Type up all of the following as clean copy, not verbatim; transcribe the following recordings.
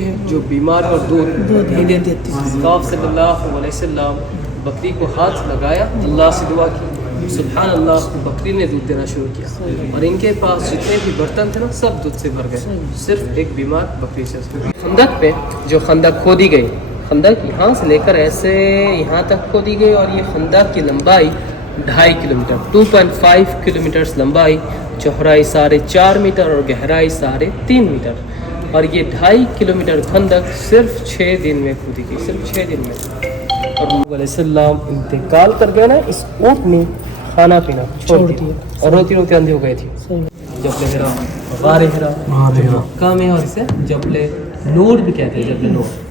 ہے جو بیمار اور دودھ نہیں دیتی تھی، آپ صلی اللہ علیہ وسلم بکری کو ہاتھ لگایا، اللہ سے دعا کی، سبحان اللہ، بکری نے دودھ دینا شروع کیا اور ان کے پاس جتنے بھی برتن تھے نا سب دودھ سے بھر گئے، صرف ایک بیمار بکری سے۔ خندق پہ جو خندق کھودی گئی، خندق یہاں سے لے کر ایسے یہاں تک کھودی گئی اور یہ خندق کی لمبائی 2.5 کلومیٹر 2.5 کلومیٹر لمبائی، چوڑائی 4.5 میٹر اور گہرائی 3.5 میٹر، اور یہ 2.5 کلومیٹر خندق صرف 6 دن میں کھودی گئی، صرف 6 دن میں۔ اور نبی علیہ السلام انتقال کر گئے نا، اس اونٹ نے کھانا پینا چھوڑ دیا اور روتی روتی اندھے ہو گئے تھے۔ جبل ہرا، غار ہرا مکہ میں، اور اسے جبل نور بھی کہتے ہیں، جبل نور۔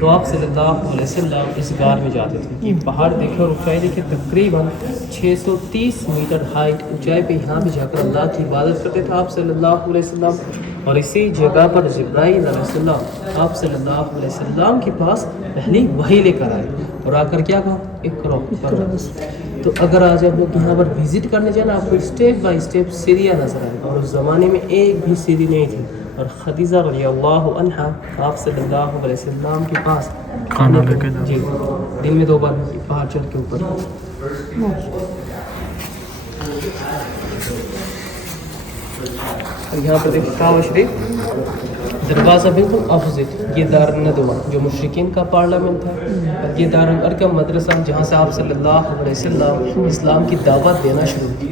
تو آپ صلی اللہ علیہ وسلم اس غار میں جاتے تھے، یہ پہاڑ دیکھے اور اونچائی دیکھے، تقریباً 630 میٹر ہائٹ اونچائی پہ یہاں بھی جا کر اللہ کی عبادت کرتے تھے آپ صلی اللہ علیہ وسلم۔ اور اسی جگہ پر جبرائیل علیہ السلام آپ صلی اللہ علیہ وسلم کے پاس پہلی وحی لے کر آئے اور آ کر کیا کہا، اقرأ پڑھو۔ تو اگر آج آپ لوگ یہاں پر وزٹ کرنے جائیں آپ کو اسٹیپ بائی اسٹیپ سیڑھیاں نظر آئے، اور اس زمانے میں ایک بھی سیڑھی نہیں تھی، اور خدیجہ رضی اللہ عنہا آپ صلی اللہ علیہ وسلم کے پاس کھانا لے کے جی دن میں 2 بار پہاڑ چڑھ کے اوپر۔ اور یہاں پر دیکھیں کعبہ شریف دروازہ بالکل اپوزٹ، یہ دار الندوہ جو مشرکین کا پارلیمنٹ تھا، اور یہ دار الارقم مدرسہ جہاں سے آپ صلی اللہ علیہ وسلم اسلام کی دعوت دینا شروع کی۔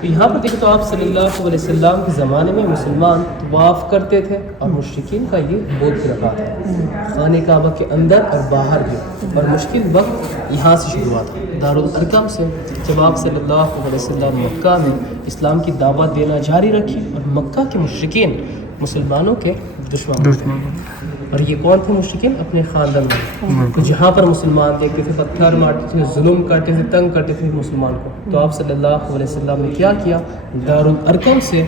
تو یہاں پر دیکھیں تو آپ صلی اللہ علیہ وسلم کے زمانے میں مسلمان طواف کرتے تھے، اور مشرکین کا یہ بت بھی رکھا تھا خانہ کعبہ کے اندر اور باہر بھی، اور مشکل وقت یہاں سے شروع ہوا تھا، دار الارقم سے، جب آپ صلی اللہ علیہ وسلم مکہ میں اسلام کی دعوت دینا جاری رکھی، اور مکہ کے مشرکین مسلمانوں کے دشمن تھے، اور یہ کون تھے مشرکین؟ اپنے خاندان میں، تو جہاں پر مسلمان دیکھتے تھے پتھر مارتے تھے، ظلم کرتے تھے، تنگ کرتے تھے مسلمان کو، تو آپ صلی اللہ علیہ وسلم نے کیا کیا، دار الارقم سے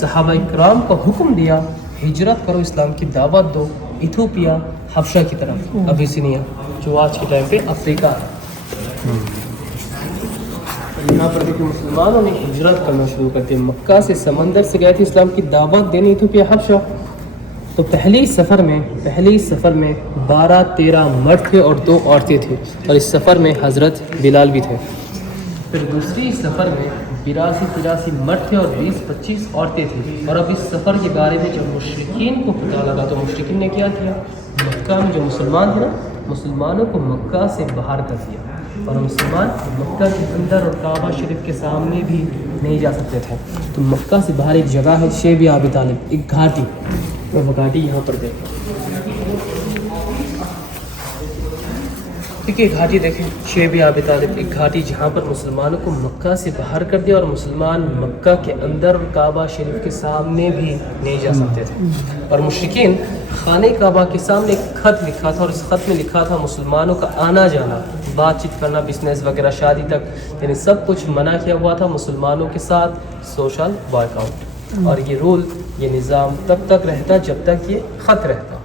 صحابہ کرام کو حکم دیا، ہجرت کرو، اسلام کی دعوت دو، ایتھوپیا حبشہ کی طرف، ابیسینیا جو آج کے ٹائم پہ افریقہ ہے۔ یہاں پر دیکھیں مسلمانوں نے ہجرت کرنا شروع کر دی، مکہ سے سمندر سے گئے تھے اسلام کی دعوت دینے ایتھوپیا حبشہ۔ تو پہلی سفر میں 12-13 مرد تھے اور 2 عورتیں تھیں، اور اس سفر میں حضرت بلال بھی تھے۔ پھر دوسری سفر میں 82-83 مرد تھے اور 20-25 عورتیں تھیں۔ اور اب اس سفر کے بارے میں جب مشرکین کو پتہ لگا تو مشرکین نے کیا کیا، مکہ میں جو مسلمان تھے نا، مسلمانوں کو مکہ سے باہر کر دیا، اور مسلمان مکہ کے اندر اور کعبہ شریف کے سامنے بھی نہیں جا سکتے تھے۔ تو مکہ سے باہر ایک جگہ ہے شیب ابی طالب، ایک گھاٹی، وہ گھاٹی یہاں پر دیکھیں، ٹھیک ہے، گھاٹی دیکھیں، شیب ابی طالب، ایک گھاٹی جہاں پر مسلمانوں کو مکہ سے باہر کر دیا، اور مسلمان مکہ کے اندر اور کعبہ شریف کے سامنے بھی نہیں جا سکتے تھے۔ اور مشرکین خانہ کعبہ کے سامنے ایک خط لکھا تھا، اور اس خط میں لکھا تھا مسلمانوں کا آنا جانا، بات چیت کرنا، بزنس وغیرہ، شادی تک، یعنی سب کچھ منع کیا ہوا تھا مسلمانوں کے ساتھ، سوشل بائیک آؤٹ۔ اور یہ رول، یہ نظام تب تک رہتا جب تک یہ خط رہتا،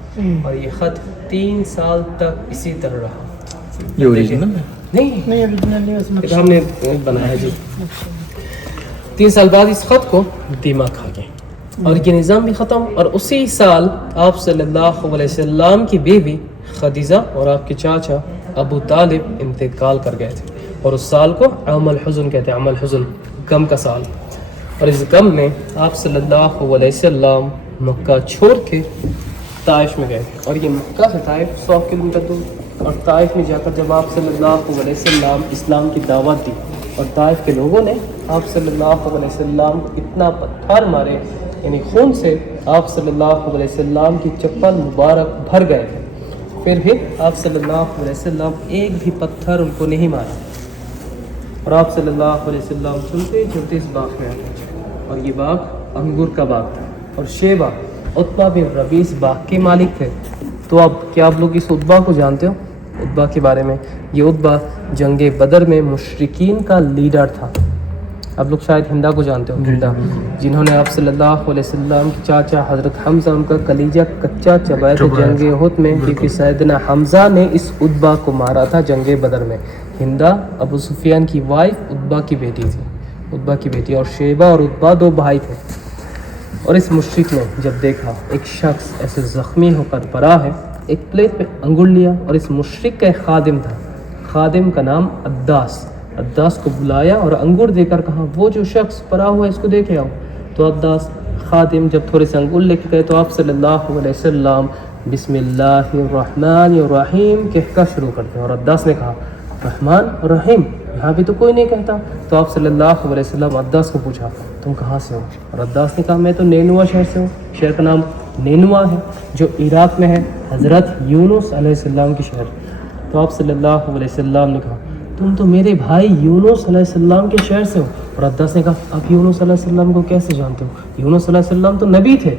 اور یہ خط 3 سال تک اسی طرح رہا۔ یہ اوریجنل نہیں ہم نے بنایا جی۔ 3 سال بعد اس خط کو دیمک کھا گئے، اور یہ نظام بھی ختم۔ اور اسی سال آپ صلی اللہ علیہ وسلم کی بیوی خدیجہ اور آپ کے چاچا ابو طالب انتقال کر گئے تھے، اور اس سال کو عام الحزن کہتے ہیں، عام الحزن، غم کا سال۔ اور اس غم میں آپ صلی اللہ علیہ وسلم مکہ چھوڑ کے طائف میں گئے، اور یہ مکہ سے طائف 100 کلومیٹر دور۔ اور طائف میں جا کر جب آپ صلی اللہ علیہ وسلم اسلام کی دعوت دی، اور طائف کے لوگوں نے آپ صلی اللہ علیہ وسلم کو اتنا پتھر مارے، یعنی خون سے آپ صلی اللہ علیہ وسلم کی چپل مبارک بھر گئے تھے، پھر بھی آپ صلی اللہ علیہ وسلم ایک بھی پتھر ان کو نہیں مارا۔ اور آپ صلی اللہ علیہ وسلم چلتے چلتے اس باغ میں آتے، اور یہ باغ انگور کا باغ تھا، اور شیبہ عتبہ بن ربیع اس باغ کے مالک تھے۔ تو اب کیا آپ لوگ اس عتبہ کو جانتے ہو، عتبہ کے بارے میں؟ یہ عتبہ جنگ بدر میں مشرکین کا لیڈر تھا۔ آپ لوگ شاید ہندا کو جانتے ہو، ہندا، جنہوں نے آپ صلی اللہ علیہ وسلم کے چاچا حضرت حمزہ، ان کا کلیجہ کچا چبایا تھا جنگ احد میں، کیونکہ سیدنا حمزہ نے اس عتبہ کو مارا تھا جنگ بدر میں۔ ہندا ابو سفیان کی وائف عتبہ کی بیٹی تھی، عتبہ کی بیٹی، اور شیبہ اور عتبہ 2 بھائی تھے۔ اور اس مشرک نے جب دیکھا ایک شخص ایسے زخمی ہو کر پڑا ہے، ایک پلیٹ میں انگور لیا، اور اس مشرک کا ایک خادم تھا، خادم کا نام عداس کو بلایا اور انگور دے کر کہا وہ جو شخص پڑا ہوا ہے اس کو دے کے آؤ۔ تو عداس خادم جب تھوڑے سے انگور لے کے گئے تو آپ صلی اللہ علیہ وسلم بسم اللہ الرحمن الرحیم کہہ کر شروع کرتے ہیں، اور عداس نے کہا رحمان اور رحیم یہاں بھی تو کوئی نہیں کہتا۔ تو آپ صلی اللہ علیہ وسلم عداس کو پوچھا تم کہاں سے ہو؟ اور عداس نے کہا میں تو نینوا شہر سے ہوں۔ شہر کا نام نینوا ہے جو عراق میں ہے، حضرت یونس علیہ السلام کی شہر۔ تو آپ صلی اللہ علیہ وسلم نے کہا تم تو میرے بھائی یونس علیہ السلام کے شہر سے ہو۔ اور عداس نے کہا آپ یونس علیہ السلام کو کیسے جانتے ہو؟ یونس علیہ السلام تو نبی تھے۔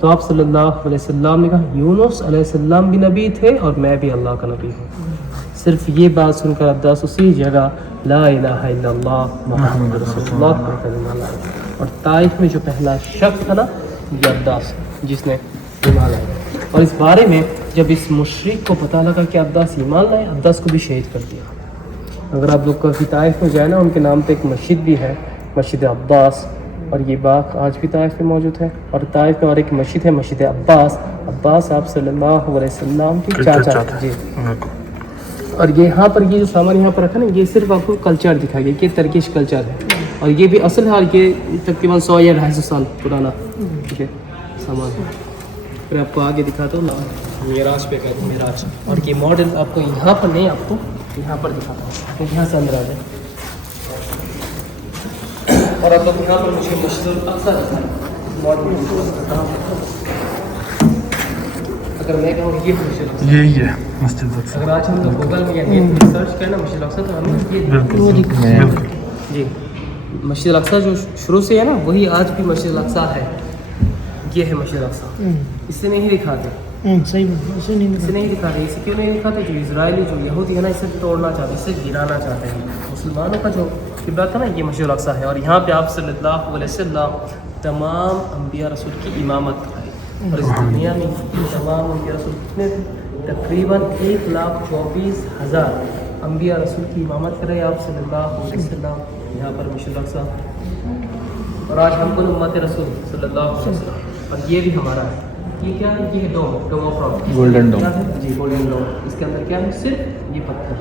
تو آپ صلی اللہ علیہ وسلم نے کہا یونس علیہ السلام بھی نبی تھے اور میں بھی اللہ کا نبی ہوں۔ صرف یہ بات سن کر عداس اسی جگہ لا الہ الا اللہ محمد رسول اللہ کا کلمہ لایا، اور طائف میں جو پہلا شخص تھا نا یہ عداس جس نے ایمان لایا۔ اور اس بارے میں جب اس مشرک کو پتہ لگا کہ عداس ایمان لائے، عداس کو بھی شہید کر دیا۔ اگر آپ لوگ کبھی طائف میں جائیں نا، ان کے نام پہ ایک مسجد بھی ہے، مسجد عباس، اور یہ باغ آج بھی طائف میں موجود ہے۔ اور طائف میں اور ایک مسجد ہے مسجد عباس آپ صلی اللہ علیہ وسلم کے چاچا تھے۔ جی، اور یہاں پر یہ جو سامان یہاں پر رکھا نا یہ صرف آپ کو کلچر دکھایا گیا کہ ترکش کلچر ہے، اور یہ بھی اصل ہے، اور یہ تقریباً 100 یا 250 سال پرانا ٹھیک ہے سامان ہے۔ پھر آپ کو آگے دکھاتا ہوں معراج پہ کہتے ہیں معراج، اور یہ ماڈل آپ کو یہاں پر نہیں، آپ کو یہاں پر دکھاتا ہوں، تو یہاں سے اندر آ جائے، اور آپ لوگ یہاں پر مجھے مسجد الاقصی دکھائیں ماڈل۔ اگر میں کہوں یہ یہی ہے مسجد اقصی، اگر آج ہم لوگ گوگل میں یا نیٹ پہ سرچ کریں نا مسجد الاقصی تو ہمیں یہ بالکل جی مسجد الاقصی جو شروع سے ہے نا وہی آج بھی مسجد الاقصی ہے۔ یہ ہے مسجد الاقصی، اس سے نہیں دکھاتے، صحیح بات، اسے نہیں اسے نہیں دکھاتے۔ اسے کیوں نہیں دکھاتے؟ جو اسرائیلی جو یہودی ہے نا اسے توڑنا چاہتے ہیں، اسے گرانا چاہتے ہیں۔ مسلمانوں کا جو قبلہ تھا نا یہ مسجد الاقصی ہے، اور یہاں پہ آپ صلی اللہ علیہ وسلم تمام انبیاء رسول کی امامت کرائے، اور اس دنیا میں تمام انبیاء رسول کتنے تھے؟ تقریباً 1,24,000 انبیاء رسول کی امامت کرے آپ صلی اللہ علیہ وسلم یہاں پر مسجد الاقصی۔ اور آج ہم کو امت رسول صلی اللہ علیہ وسلم، اور یہ بھی ہمارا ہے۔ یہ کیا ہے؟ یہ ہے Dome of Rock, golden dome جی گولڈن ڈوم۔ اس کے اندر کیا ہے؟ صرف یہ پتھر،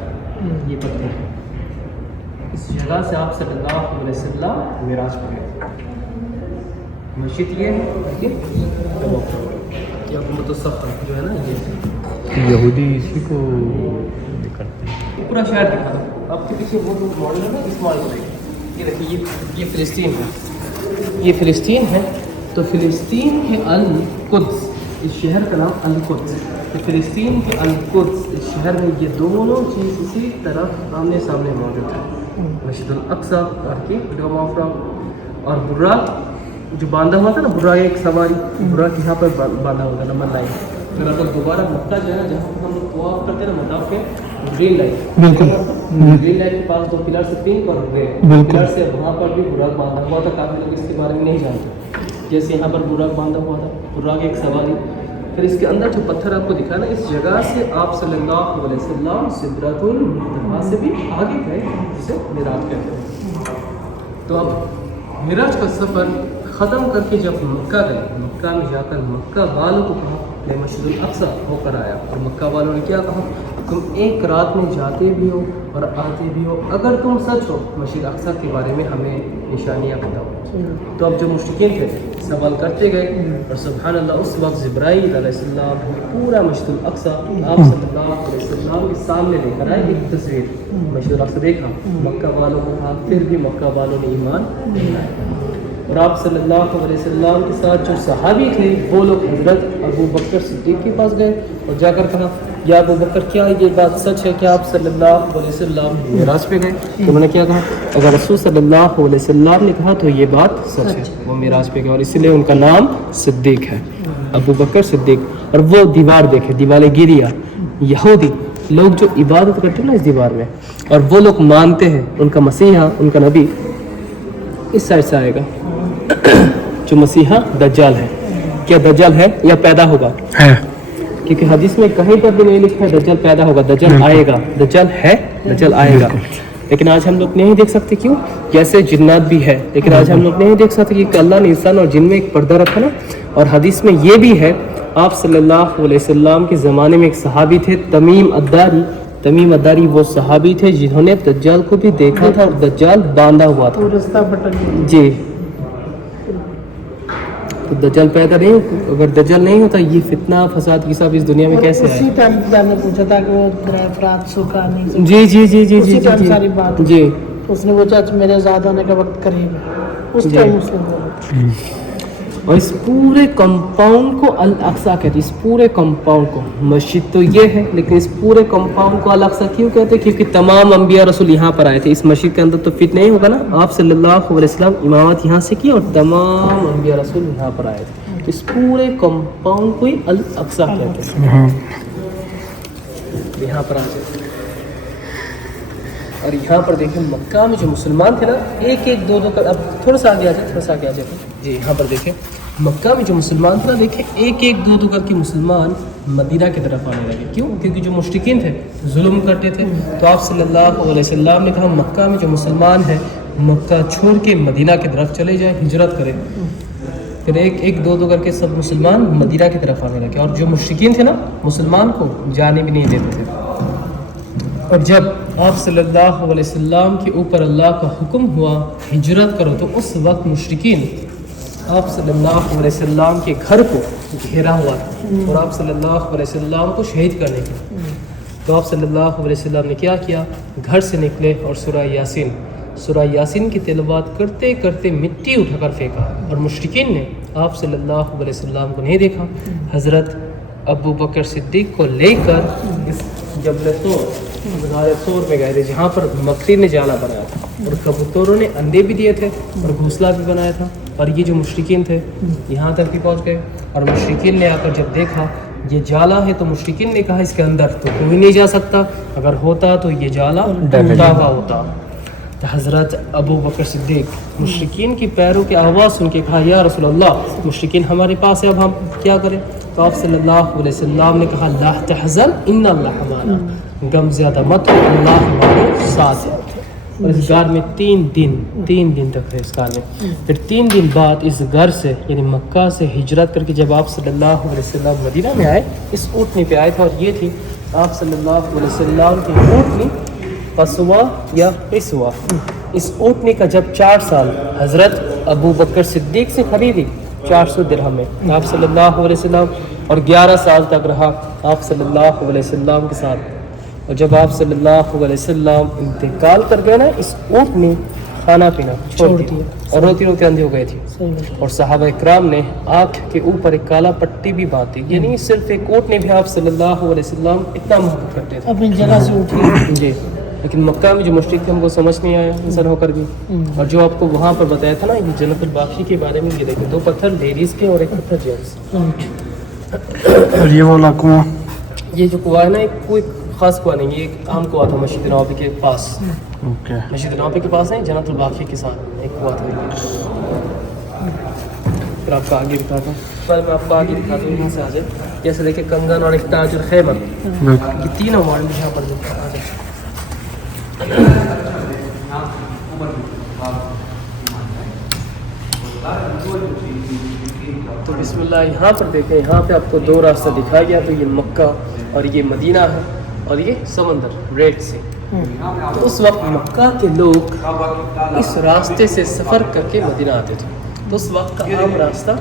یہ پتھر۔ اس جگہ سے آپ صلی اللہ علیہ وسلم معراج پہ گئے۔ مسجد یہ ہے کہ حکومت الصف جو ہے نا یہ یہودی اسی کو کرتے ہیں۔ پورا شہر دکھا دو آپ کے پیچھے، وہ جو ماڈل ہے نا اس ماڈل میں یہ دیکھیے، یہ فلسطین ہے، یہ فلسطین ہے۔ تو فلسطین کے القدس، اس شہر کا نام القدس، فلسطین کے القدس اس شہر میں یہ دونوں چیز اسی طرف آمنے سامنے موجود ہے، مسجد الاقصی اور کی ڈوم آف راک، اور براق جو باندھا ہوا تھا نا، براق ایک سواری، براق یہاں پر باندھا ہوا تھا نمبر 9۔ پھر آپ لوگ دوبارہ مکہ جو ہے جہاں ہم طواف کرتے ہیں نا مطاف کے گرین لائٹ، بالکل گرین لائٹ کے پاس 2 پلر سے پنک اور ریڈ پلر سے وہاں پر بھی براق باندھا ہوا تھا۔ کافی لوگ اس کے بارے میں نہیں جانتے، جیسے یہاں پر براق باندھا ہوا تھا، براق ایک سواری۔ پھر اس کے اندر جو پتھر آپ کو دکھا نا، اس جگہ سے آپ صلی اللہ علیہ وسلم سدرۃ المنتہا سے بھی آگے گئے، جسے معراج کہتے ہیں۔ تو اب معراج کا سفر ختم کر کے جب مکہ گئے، مکہ میں جا کر مکہ والوں کو کہا میں مسجد الاقصی ہو کر آیا، اور مکہ والوں نے کیا کہا تم ایک رات میں جاتے بھی ہو اور آتے بھی ہو، اگر تم سچ ہو مسجد الاقصی کے بارے میں ہمیں نشانیاں بتاؤ۔ تو اب جو مشرکین تھے سوال کرتے گئے، اور سبحان اللہ اس وقت جبرائیل علیہ السلام پورا مسجد الاقصی آپ صلی اللہ علیہ وسلم کے سامنے لے کر آئے، ایک تصویر مسجد الاقصی دیکھا، مکہ والوں کو کہا، پھر بھی مکہ والوں نے ایمان نہیں لایا۔ اور آپ صلی اللہ علیہ وسلم کے ساتھ جو صحابی تھے وہ لوگ حضرت ابو بکر صدیق کے پاس گئے اور جا کر کہا یا ابو بکر کیا یہ بات سچ ہے کہ آپ صلی اللہ علیہ وسلم معراج پہ گئے؟ تو انہوں نے کیا کہا؟ اگر رسول صلی اللہ علیہ وسلم نے کہا تو یہ بات سچ ہے، وہ معراج پہ گئے، اور اسی لیے ان کا نام صدیق ہے، ابو بکر صدیق۔ اور وہ دیوار دیکھے، دیوار گریا، یہودی لوگ جو عبادت کرتے ہیں نا اس دیوار میں، اور وہ لوگ مانتے ہیں ان کا مسیحا، ان کا نبی اس سائڈ سے آئے گا، جو مسیحا دجال ہے۔ کیا دجال ہے یا پیدا ہوگا؟ ہے، کیونکہ حدیث میں کہیں پر بھی نہیں لکھا ہے دجال پیدا ہوگا، دجال آئے گا، دجال ہے، دجال آئے گا۔ لیکن آج ہم لوگ نہیں دیکھ سکتے، کیوں؟ جیسے جنات بھی ہے، لیکن آج ہم لوگ نہیں دیکھ سکتے کہ اللہ نے انسان اور جن میں ایک پردہ رکھا نا. اور حدیث میں یہ بھی ہے، آپ صلی اللہ علیہ وسلم کے زمانے میں ایک صحابی تھے تمیم الداری وہ صحابی تھے جنہوں نے دجال کو بھی دیکھا تھا اور دجال باندھا ہوا تھا. وہ رستہ بٹن گیا. جی، تو دجال پیدا نہیں، اگر دجال نہیں ہوتا یہ فتنہ فساد کی سب اس دنیا میں کیسے اسی آئے؟ ٹائم میں نے پوچھا تھا کہ وہ رات سوکھا نہیں سکتا. جی جی جی جی اسی جی ٹائم جی ساری بات ہوئی. جی اس نے پوچھا میرے آزاد ہونے کا وقت قریب ہے، اس جی. ٹائم اس نے بولا. اور اس پورے کمپاؤنڈ کو الاقصی کہتے ہیں، اس پورے کمپاؤنڈ کو. مسجد تو یہ ہے لیکن اس پورے کمپاؤنڈ کو الاقصی کیوں کہتے ہیں؟ کیونکہ تمام انبیاء رسول یہاں پر آئے تھے. اس مسجد کے اندر تو فٹ نہیں ہوگا نا. آپ صلی اللہ علیہ وسلم امامت یہاں سے کی اور تمام انبیاء رسول یہاں پر آئے تھے. تو اس پورے کمپاؤنڈ کو ہی الاقصی کہتے ہیں. یہاں پر آ جائے اور یہاں پر دیکھیں مکہ میں جو مسلمان تھے نا، ایک دو کر، اب تھوڑا سا آگے آ جائے جی. یہاں پر دیکھیں مکہ میں جو مسلمان تھے نا، دیکھیں ایک دو کر کے مسلمان مدینہ کی طرف آنے لگے. کیوں؟ کیونکہ جو مشرکین تھے ظلم کرتے تھے. تو آپ صلی اللہ علیہ وسلم نے کہا مکہ میں جو مسلمان ہیں مکہ چھوڑ کے مدینہ کی طرف چلے جائیں، ہجرت کریں. پھر ایک دو کر کے سب مسلمان مدینہ کی طرف آنے لگے. اور جو مشرکین تھے نا مسلمان کو جانے بھی نہیں دیتے تھے. اور جب آپ صلی اللہ علیہ وسلم کے اوپر اللہ کا حکم ہوا ہجرت کرو، تو اس وقت مشرکین آپ صلی اللہ علیہ وسلم کے گھر کو گھیرا ہوا تھا اور آپ صلی اللہ علیہ وسلم کو شہید کرنے کے. تو آپ صلی اللہ علیہ وسلم نے کیا کیا؟ گھر سے نکلے اور سورہ یاسین کی تلاوت کرتے کرتے مٹی اٹھا کر پھینکا. اور مشرکین نے آپ صلی اللہ علیہ وسلم کو نہیں دیکھا. حضرت ابو بکر صدیق کو لے کر اس جبل طور میں گئے تھے جہاں پر مکری نے جالا بنایا تھا اور کبوتروں نے انڈے بھی دیے تھے اور گھونسلہ بھی بنایا تھا. اور یہ جو مشرکین تھے یہاں تک بھی پہنچ گئے. اور مشرکین نے آ کر جب دیکھا یہ جالا ہے تو مشرکین نے کہا اس کے اندر تو کوئی نہیں جا سکتا، اگر ہوتا تو یہ جالا ٹوٹا ہوا ہوتا. تو حضرت ابو بکر صدیق مشرکین کی پیروں کی آواز سن کے کہا یا رسول اللہ مشرکین ہمارے پاس ہے، اب ہم کیا کریں؟ تو آپ صلی اللہ علیہ وسلم نے کہا لا تحزن ان اللہ معنا، غم زیادہ مت ہو، اللہ ہمارے ساتھ ہے. اور اس غار میں تین دن تک رہے اس غار میں. پھر 3 دن بعد اس گھر سے یعنی مکہ سے ہجرت کر کے جب آپ صلی اللہ علیہ وسلم مدینہ میں آئے اس اونٹنی پہ آئے تھے. اور یہ تھی آپ صلی اللہ علیہ وسلم کی اونٹنی پسوا یا پسوا. اس اونٹنی کا جب 4 سال حضرت ابو بکر صدیق سے خریدی 400 درہم میں آپ صلی اللہ علیہ وسلم، اور 11 سال تک رہا آپ صلی اللہ علیہ وسلم کے ساتھ. اور جب آپ صلی اللہ علیہ وسلم انتقال کر گئے نا اس اونٹ نے کھانا پینا چھوڑ دیا اور روتی روتی اندھی ہو گئی تھی. اور صحابہ اکرام نے آنکھ کے اوپر ایک کالا پٹی بھی باندھی. یعنی صرف ایک اونٹ نے بھی آپ صلی اللہ علیہ وسلم اتنا محبت کرتے تھے اپنی جگہ سے اٹھی. جی. لیکن مکہ میں جو مشرک تھے ہم کو سمجھ نہیں آیا انسان ہو کر بھی. اور جو آپ کو وہاں پر بتایا تھا نا یہ جنت الباقی کے بارے میں، یہ دیکھیں 2 پتھر لیڈیز کے اور 1 پتھر جینٹس. اور یہ والا کنواں، یہ جو کنواں ہے نا ایک کوئی خاص کنواں نہیں، یہ ایک عام کنواں تھا مسجد نبوی کے پاس. اوکے. مسجد نبوی کے پاس ہے جنت الباقی کے ساتھ ایک کنواں تھا. پھر آپ کو آگے دکھاتا ہوں، پر میں آپ کو آگے دکھاتا ہوں. یہاں سے آ جائے جیسے دیکھیں کنگن اور ایک تاج الخیمر، یہ تینوں ماڈل یہاں پر آ جائے. تو بسم اللہ یہاں پر دیکھیں، یہاں پہ آپ کو 2 راستہ دکھایا گیا. تو یہ مکہ اور یہ مدینہ ہے اور یہ سمندر ریڈ سی. تو اس وقت مکہ کے لوگ اس راستے سے سفر کر کے مدینہ آتے تھے. تو اس وقت کا عام راستہ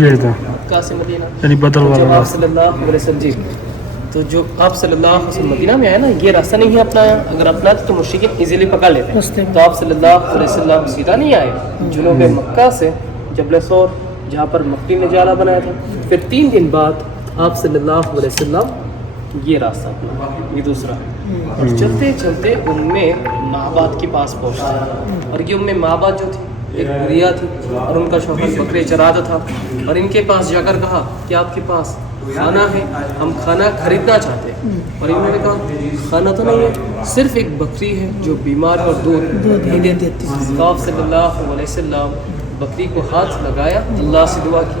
یہ تھا مکہ سے مدینہ. یعنی بدل جب والا آپ صلی اللہ علیہ وسلم جی تو جو آپ صلی اللہ علیہ وسلم مدینہ میں آئے نا یہ راستہ نہیں اپنایا. اگر اپناتے تو مشرکین ایزیلی پکڑ لیتے. تو آپ صلی اللہ علیہ وسلم سیدھا نہیں آئے، جنوب مکہ سے جبل سور جہاں پر مکری نے جالا بنایا تھا. پھر 3 دن بعد آپ صلی اللہ علیہ وسلم یہ راستہ اپنا یہ دوسرا. اور چلتے چلتے ام معبد کے پاس پہنچا. اور یہ ام معبد جو تھی ایک بڑھیا تھی اور ان کا شوہر بکرے چراتا تھا. اور ان کے پاس جا کر کہا کہ آپ کے پاس کھانا ہے، ہم کھانا خریدنا چاہتے ہیں. اور انہوں نے کہا کھانا تو نہیں ہے، صرف ایک بکری ہے جو بیمار اور دودھ نہیں دیتی. تو آپ صلی اللہ علیہ وسلم بکری کو ہاتھ لگایا، اللہ سے دعا کی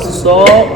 100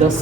10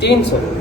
300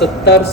70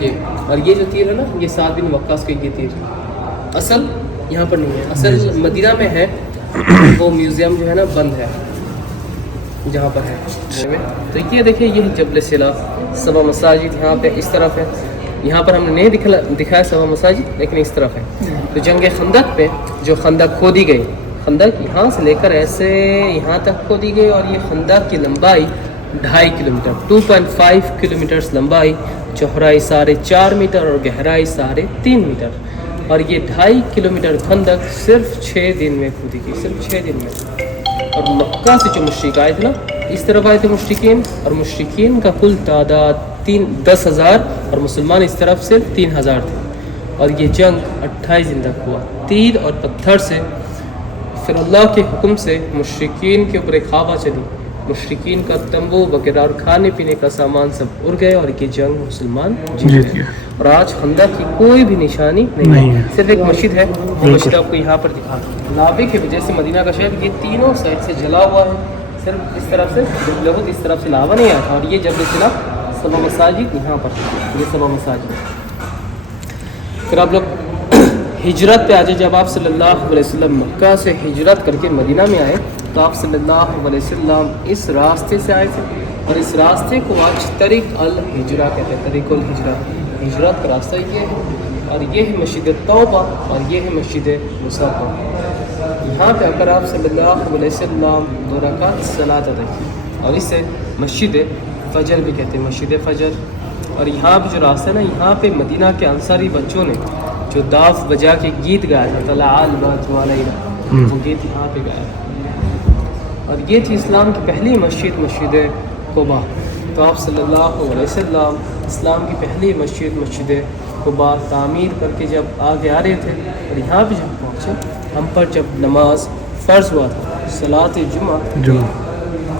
یہ اور یہ جو تیر ہے نا یہ سعد بن وقاص کا یہ تیر اصل یہاں پر نہیں ہے, اصل مدینہ میں ہے, وہ میوزیم جو ہے نا بند ہے جہاں پر ہے. تو یہ دیکھیں یہ جبل سلا, 7 مساجد یہاں پہ اس طرف ہے, یہاں پر ہم نے نہیں دکھایا 7 مساجد لیکن اس طرف ہے. تو جنگ خندق پہ جو خندق کھودی گئی, خندق یہاں سے لے کر ایسے یہاں تک کھودی گئی اور یہ خندق کی لمبائی 2.5 کلومیٹر 2.5 کلومیٹرز لمبائی, چوڑائی 4.5 میٹر اور گہرائی 3.5 میٹر, اور یہ 2.5 کلومیٹر خندق صرف 6 دن میں کھودی گئی, صرف 6 دن میں. اور مکہ سے جو مشرک آئے تھے نا اس طرف آئے تھے مشرکین, اور مشرکین کا کل تعداد 10,000 اور مسلمان اس طرف صرف 3,000 تھے. اور یہ جنگ 28 دن تک ہوا, تیر اور پتھر سے. پھر اللہ کے حکم سے مشرکین کے اوپر ایک ہوا چلی, مشرکین کا تنبو وغیرہ اور کھانے پینے کا سامان سب اڑ گئے اور یہ جنگ مسلمان جیت گئے. اور آج خندق کی کوئی بھی نشانی نہیں ہے, صرف ایک مسجد ہے, وہ مسجد آپ کو یہاں پر دکھا. لابے کی وجہ سے مدینہ کا شہر یہ تینوں سائڈ سے جلا ہوا ہے, صرف اس طرف سے لہود اس طرف سے لاوا نہیں آیا تھا. اور یہ جب سنا 7 مساجد یہاں پر, یہ 7 مساجد. پھر آپ لوگ ہجرت پہ آ جائے, جب آپ صلی اللہ علیہ وسلم مکہ سے ہجرت کر کے مدینہ میں آئے تو آپ صلی اللہ علیہ وسلم اس راستے سے آئے تھے, اور اس راستے کو آج طریق الہجرہ کہتے ہیں, طریق الہجرہ, ہجرت کا راستہ یہ ہے. اور یہ ہے مسجد توبہ اور یہ ہے مسجد مصطفیٰ. یہاں پہ اگر آپ صلی اللہ علیہ وسلم 2 رکعت صلاۃ ادا کی, اور اسے مسجد فجر بھی کہتے ہیں, مسجد فجر. اور یہاں پہ جو راستہ ہے نا, یہاں پہ مدینہ کے انصاری بچوں نے جو داف بجا کے گیت گایا تھا, طلع البدر علینا, وہ گیت یہاں پہ گایا. اور یہ تھی اسلام کی پہلی مسجد, مسجد قباء. تو آپ صلی اللہ علیہ وسلم اسلام کی پہلی مسجد, مسجد قباء تعمیر کر کے جب آگے آ رہے تھے, اور یہاں پہ جب پہنچے ہم پر جب نماز فرض ہوا تھا, صلاۃ جمعہ,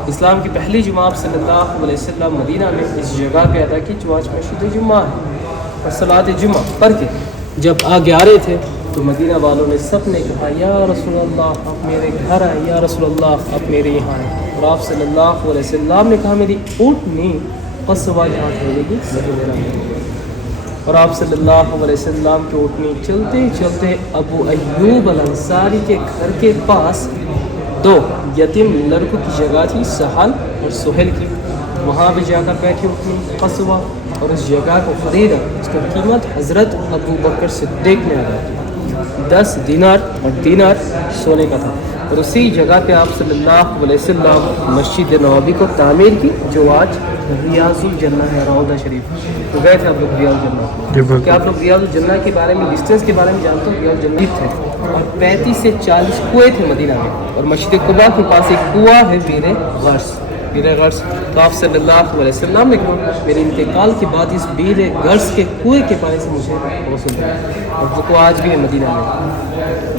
اسلام کی پہلی جمعہ آپ صلی اللہ علیہ وسلم مدینہ میں اس جگہ پہ ادا کی جو آج مسجد جمعہ ہے. اور صلاۃ جمعہ پڑھ کے جب آگے آ رہے تھے تو مدینہ والوں نے سب نے کہا یا رسول اللہ آپ میرے گھر آئے, یا رسول اللہ آپ میرے یہاں آئے. اور آپ صلی اللہ علیہ وسلم نے کہا میری اونٹنی قصبہ جہاں ٹھہرے گی وہی میرا ہے. اور آپ صلی اللہ علیہ وسلم کی اونٹنی چلتے چلتے ابو ایوب الانصاری کے گھر کے پاس 2 یتیم لڑکوں کی جگہ تھی, سہل اور سہیل کی, وہاں پہ جا کر بیٹھی اونٹنی قصبہ, اور اس جگہ کو خریدا. اس کی قیمت حضرت ابو بکر صدیق نے ادا کی, 10 دینار سونے کا تھا. اور اسی جگہ پہ آپ صلی اللہ علیہ وسلم مسجد نبوی کو تعمیر کی جو آج ریاض الجنہ ہے, روضہ شریف. تو گئے تھے آپ لوگ ریاض الجنہ, کیا آپ لوگ ریاض الجنہ کے بارے میں ڈسٹینس کے بارے میں جانتے ہو؟ ریاض الجنہ تھے اور 35 سے 40 کنویں تھے مدینہ میں, اور مسجد قباء کے پاس ایک کنواں ہے بیر غرس. تو آپ صلی اللہ علیہ وسلم نے کہا میرے انتقال کے بعد اس بیر غرس کے کنویں کے پانی سے مجھے غسل دیا, اور وہ آج بھی ہے مدینہ میں.